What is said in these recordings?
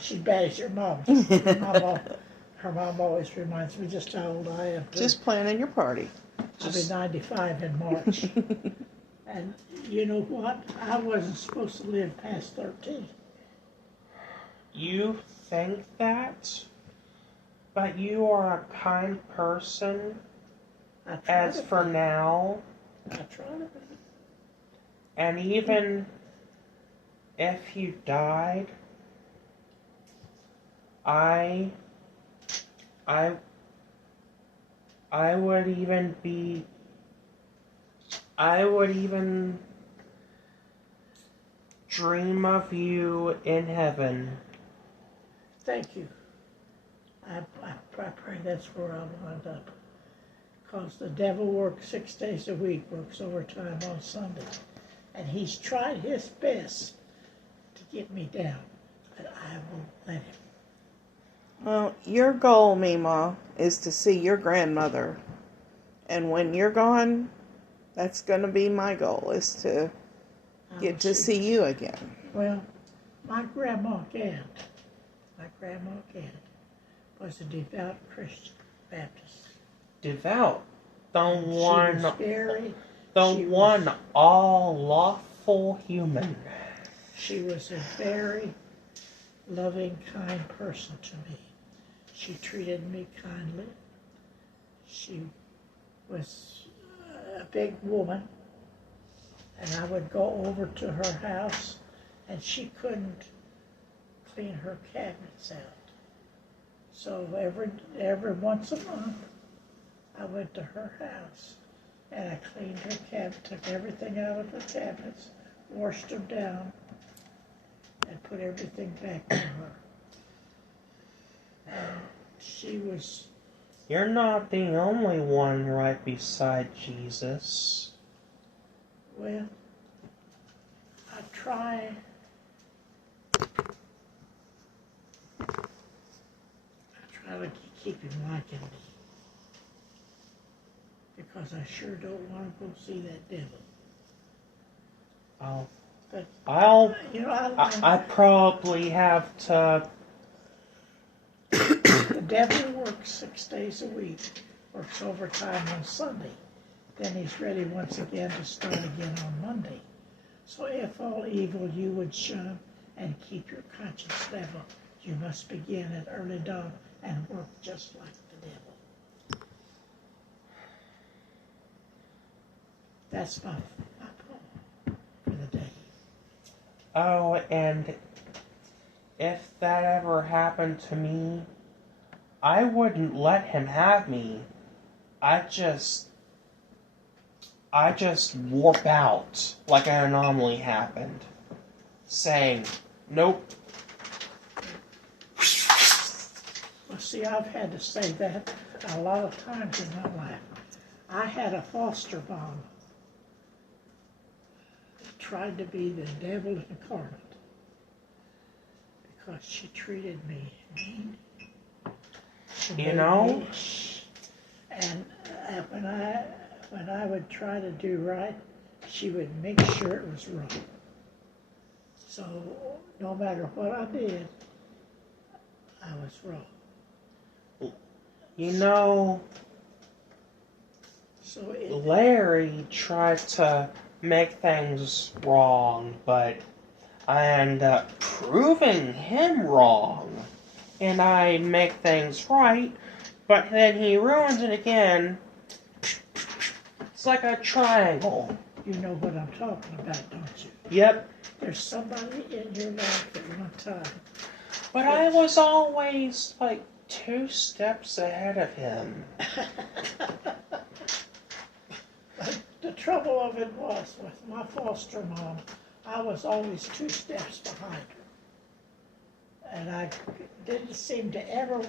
She's bad as your mom. Her mom always reminds me just how old I am. Just planning your party. I'll be 95 in March. And you know what? I wasn't supposed to live past 13. You think that? But you are a kind person. As for now. I try to be. And even if you died, I would even dream of you in heaven. Thank you. I pray that's where I'll wind up. Because the devil works 6 days a week, works overtime on Sunday. And he's tried his best to get me down. But I won't let him. Well, your goal, Memaw, is to see your grandmother. And when you're gone, that's going to be my goal, is to get to see you again. Well, my grandma Gant was a devout Christian Baptist. Devout. The one all lawful human. She was a very loving, kind person to me. She treated me kindly. She was a big woman, and I would go over to her house, and she couldn't clean her cabinets out. So every once a month, I went to her house, and I cleaned her cabinet, took everything out of her cabinets, washed them down, and put everything back in her. And she was... You're not the only one right beside Jesus. Well, I try to keep him liking me. Because I sure don't want to go see that devil. I probably have to. The devil works 6 days a week, works overtime on Sunday. Then he's ready once again to start again on Monday. So if all evil you would shun and keep your conscience level, you must begin at early dawn and work just like the devil. That's my poem for the day. Oh, and if that ever happened to me, I wouldn't let him have me. I just warp out like an anomaly happened, saying, nope. Well, see, I've had to say that a lot of times in my life. I had a foster mom that tried to be the devil incarnate because she treated me mean. You know? And when I would try to do right, she would make sure it was wrong. So no matter what I did, I was wrong. You know, Larry tried to make things wrong, but I end up proving him wrong. And I make things right, but then he ruins it again. It's like a triangle. You know what I'm talking about, don't you? Yep. There's somebody in your life at one time. But I was always like 2 steps ahead of him. The trouble of it was, with my foster mom, I was always 2 steps behind her. And I didn't seem to ever...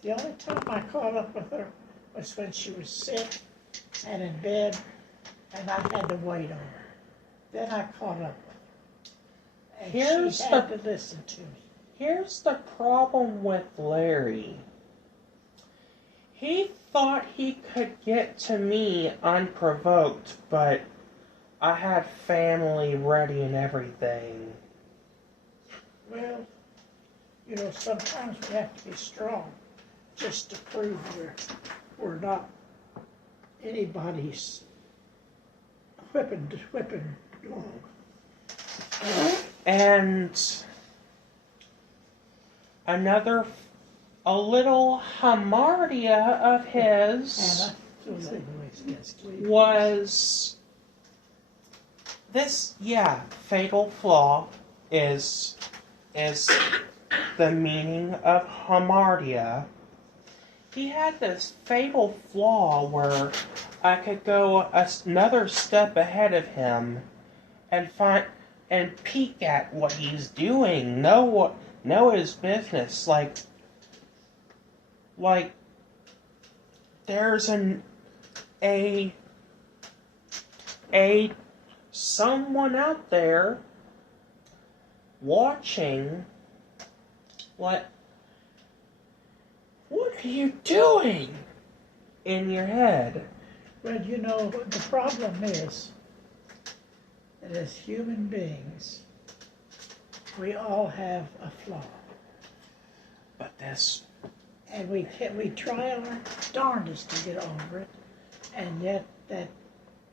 The only time I caught up with her was when she was sick and in bed, and I had to wait on her. Then I caught up with her. And she had to listen to me. Here's the problem with Larry. He thought he could get to me unprovoked, but I had family ready and everything. Well, You know, sometimes we have to be strong just to prove we're not anybody's whipping dog. And a little hamartia of his was this, fatal flaw is the meaning of hamartia. He had this fatal flaw where I could go another step ahead of him and peek at what he's doing, know his business. Like there's a someone out there watching. What are you doing in your head? Well, you know, the problem is that as human beings, we all have a flaw. But this... And we try our darndest to get over it, and yet that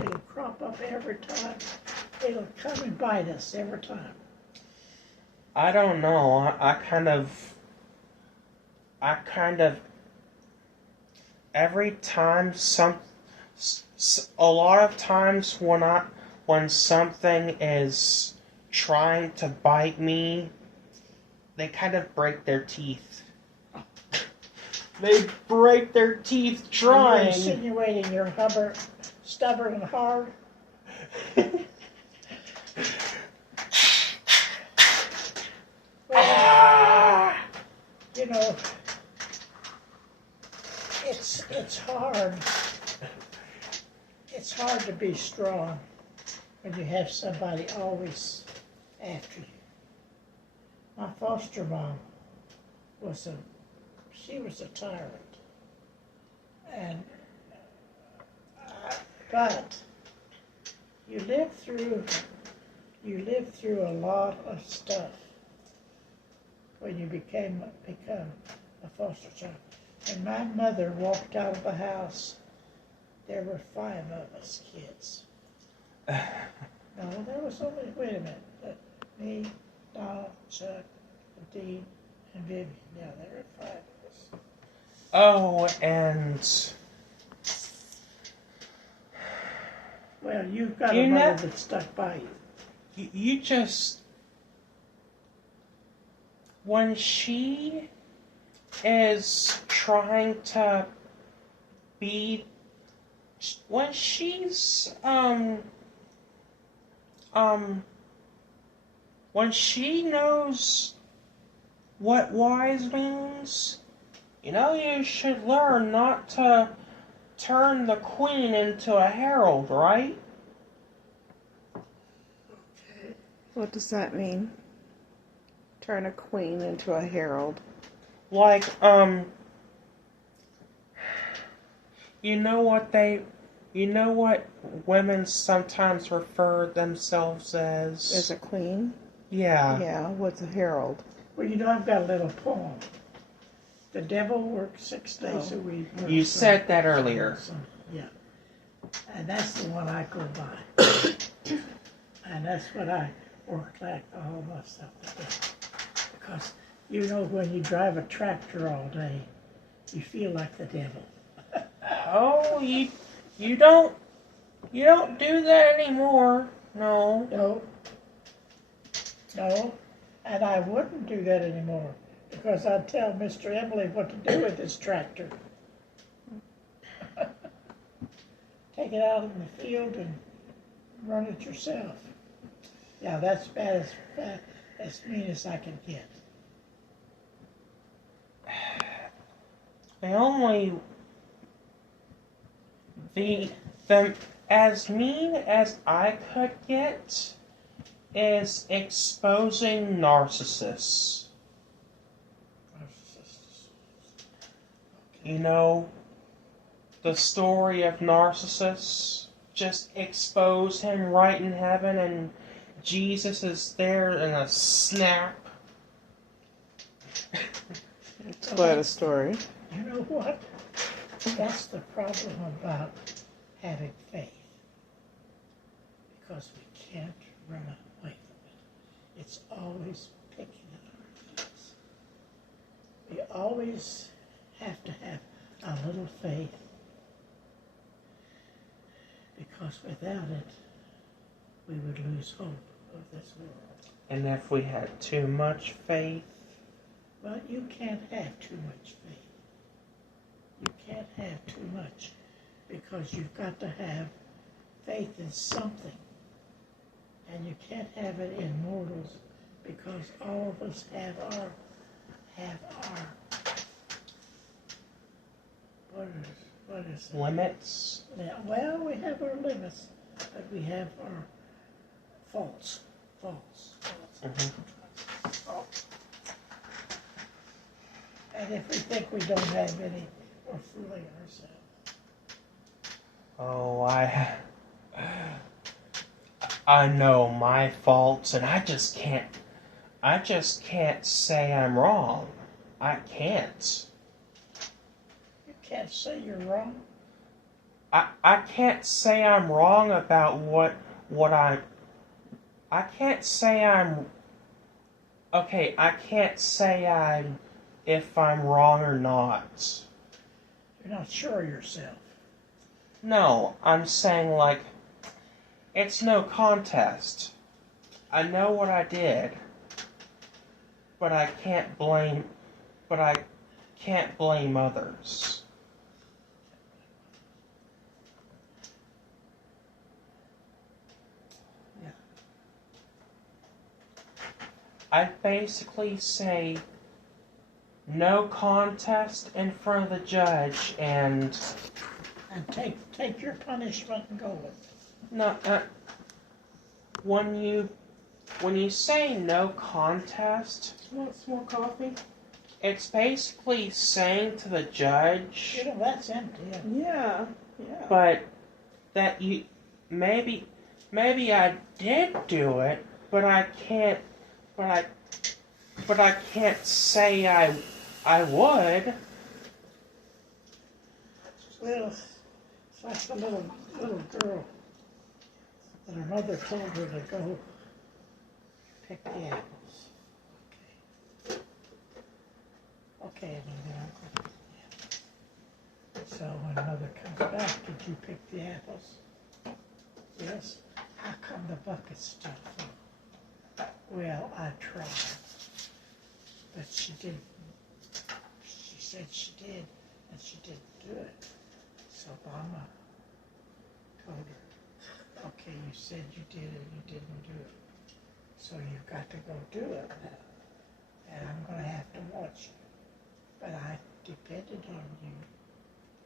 it'll crop up every time. It'll come and bite us every time. I don't know. I kind of every time a lot of times when something is trying to bite me, they kind of break their teeth. They break their teeth trying. Are you insinuating you're stubborn and hard? Well, you know, it's hard. It's hard to be strong when you have somebody always after you. My foster mom was a tyrant, and but you live through a lot of stuff when you become a foster child. When my mother walked out of the house, there were 5 of us kids. No, there was only, wait a minute, me, Donald, Chuck, Dean, and Vivian. Yeah, there were 5 of us. Oh, and... Well, you've got a mother that stuck by you. You just... When she is trying to be... When she's, when she knows what wise means, you should learn not to turn the queen into a herald, right? Okay. What does that mean? Turn a queen into a herald. Like, you know what women sometimes refer themselves as? As a queen? Yeah. Yeah, what's a herald? Well, I've got a little poem. The devil works 6 days a week. You said that earlier. Yeah. And that's the one I go by. And that's what I work like all myself to do. Because, when you drive a tractor all day, you feel like the devil. Oh, you don't do that anymore. No. No. And I wouldn't do that anymore. Because I'd tell Mr. Emily what to do with this tractor. Take it out in the field and run it yourself. Yeah, that's as mean as I can get. The as mean as I could get is exposing narcissists. The story of Narcissus, just expose him right in heaven and Jesus is there in a snap. quite a story. You know what? That's the problem about having faith. Because we can't run away from it. It's always picking at our heels. We always have to have a little faith. Because without it, we would lose hope of this world. And if we had too much faith? Well, you can't have too much faith. You can't have too much because you've got to have faith in something. And you can't have it in mortals because all of us have our what is it? Limits? Yeah, well, we have our limits, but we have our faults. And if we think we don't have any, we're fooling ourselves. Oh, I know my faults, and I just can't say I'm wrong. I can't. You can't say you're wrong. I can't say I'm wrong about what I can't say I'm okay, I can't say if I'm wrong or not. You're not sure of yourself. No, I'm saying like it's no contest. I know what I did, but I can't blame others. Yeah. I basically say no contest in front of the judge and take your punishment and go with it. no. When you say no contest, Want some more coffee? it's basically saying to the judge, You know, that's empty. Yeah. but that you maybe I did do it, but I can't say I would. Well, it's like the little girl that her mother told her to go pick the apples. Okay, and then I'll go pick the apples. So when mother comes back, did you pick the apples? Yes. How come the bucket's still full? Well, I tried, but she didn't. She said she did, and she didn't do it. So Mama told her, okay, you said you did it, you didn't do it. So you've got to go do it now. And I'm going to have to watch you. But I depended on you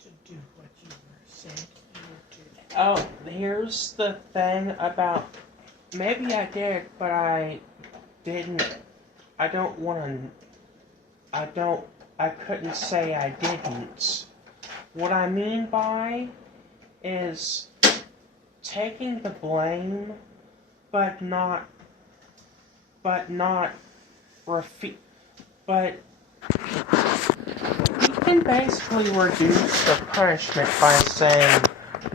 to do what you were saying you would do. Oh, here's the thing about maybe I did, but I didn't. I couldn't say I didn't. What I mean by is taking the blame, but not but you can basically reduce the punishment by saying